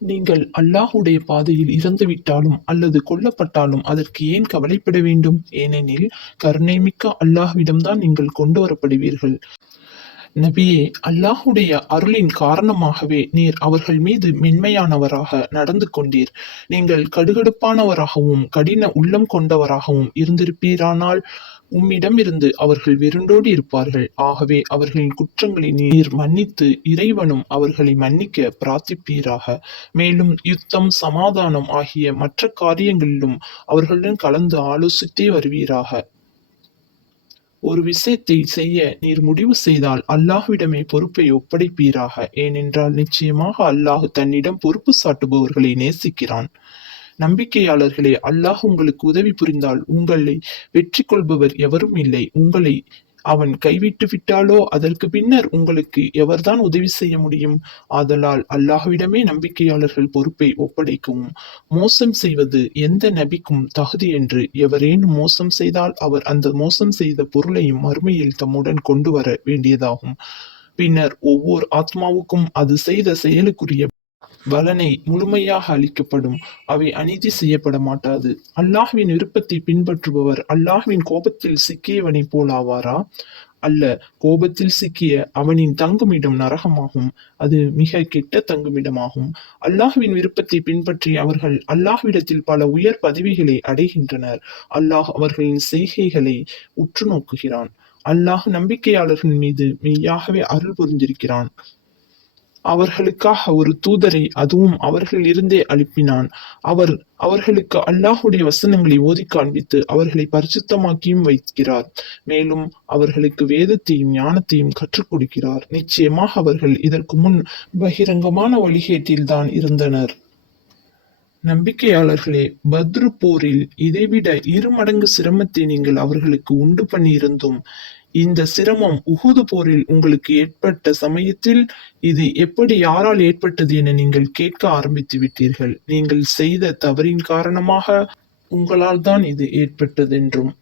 நீங்கள் அல்லாஹுடைய பாதையில் இறந்துவிட்டாலும் அல்லது கொல்லப்பட்டாலும் அதற்கு ஏன் கவலைப்பட வேண்டும்? ஏனெனில் கருணைமிக்க அல்லாஹ்விடம்தான் நீங்கள் கொண்டு வரப்படுவீர்கள். நபியே அல்லாஹுடைய அருளின் காரணமாகவே நீர் அவர்கள் மீது மென்மையானவராக நடந்து கொண்டீர். நீங்கள் கடுகடுப்பானவராகவும் கடின உள்ளம் கொண்டவராகவும் இருந்திருப்பீரானால் உம்மிடமிருந்து அவர்கள் வெருண்டோடி இருப்பார்கள். ஆகவே அவர்களின் குற்றங்களை நீர் மன்னித்து இறைவனும் அவர்களை மன்னிக்க பிரார்த்திப்பீராக. மேலும் யுத்தம் சமாதானம் ஆகிய மற்ற காரியங்களிலும் அவர்களுடன் கலந்து ஆலோசித்தே வருவீராக. ஒரு விஷயத்தை செய்ய நீர் முடிவு செய்தால் அல்லாஹ்விடமே பொறுப்பை ஒப்படைப்பீராக. ஏனென்றால் நிச்சயமாக அல்லாஹ் தன்னிடம் பொறுப்பு சாட்டுபவர்களை நேசிக்கிறான். நம்பிக்கையாளர்களே அல்லாஹ் உங்களுக்கு உதவி புரிந்தால் உங்களை வெற்றி கொள்பவர் எவரும் இல்லை. உங்களை அவன் கைவிட்டு விட்டாலோ அதற்கு பின்னர் உங்களுக்கு எவர்தான் உதவி செய்ய முடியும்? ஆதலால் அல்லாஹ்விடமே நம்பிக்கையாளர்கள் பொறுப்பை ஒப்படைக்கும். மோசம் செய்வது எந்த நபிக்கும் தகுதி என்று எவரேனும் மோசம் செய்தால் அவர் அந்த மோசம் செய்த பொருளையும் மறுமையில் தம்முடன் கொண்டு வர வேண்டியதாகும். பின்னர் ஒவ்வொரு ஆத்மாவுக்கும் அது செய்த செயலுக்குரிய பலனை முழுமையாக அளிக்கப்படும். அவை அநீதி செய்யப்பட மாட்டாது அல்லாஹ்வின் விருப்பத்தை பின்பற்றுபவர் அல்லாஹ்வின் கோபத்தில் சிக்கியவனைப் போலாவாரா? அல்ல கோபத்தில் சிக்கிய அவனின் தங்குமிடம் நரகமாகும். அது மிக கெட்ட தங்குமிடமாகும். அல்லாஹ்வின் விருப்பத்தை பின்பற்றி அவர்கள் அல்லாஹ்விடத்தில் பல உயர் பதவிகளை அடைகின்றனர். அல்லாஹ் அவர்களின் செய்கைகளை உற்று நோக்குகிறான் அல்லாஹ் நம்பிக்கையாளர்கள் மீது மெய்யாகவே அருள் புரிந்திருக்கிறான். அவர்களுக்காக ஒரு தூதரை அதுவும் அவர்கள் இருந்தே அனுப்பினான். அவர் அவர்களுக்கு அல்லாஹுடைய வசனங்களை ஓதி காண்பித்து அவர்களை பரிசுத்தமாக்கியும் வைக்கிறார். மேலும் அவர்களுக்கு வேதத்தையும் ஞானத்தையும் கற்றுக் கொடுக்கிறார். நிச்சயமாக அவர்கள் இதற்கு முன் பகிரங்கமான வழிகேட்டில் தான் இருந்தனர். நம்பிக்கையாளர்களே பத்ரு போரில் இதைவிட இரு மடங்கு சிரமத்தை நீங்கள் அவர்களுக்கு உண்டு பண்ணியிருந்தும் இந்த சிரமம் உகுது போரில் உங்களுக்கு ஏற்பட்ட சமயத்தில் இது எப்படி யாரால் ஏற்பட்டது என நீங்கள் கேட்க ஆரம்பித்து விட்டீர்கள். நீங்கள் செய்த தவறின் காரணமாக உங்களால் தான் இது ஏற்பட்டதென்றும்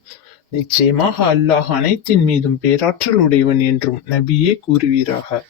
நிச்சயமாக அல்லாஹ் அனைத்தின் மீதும் பேராற்றல் உடையவன் என்றும் நபியே கூறுவீராக.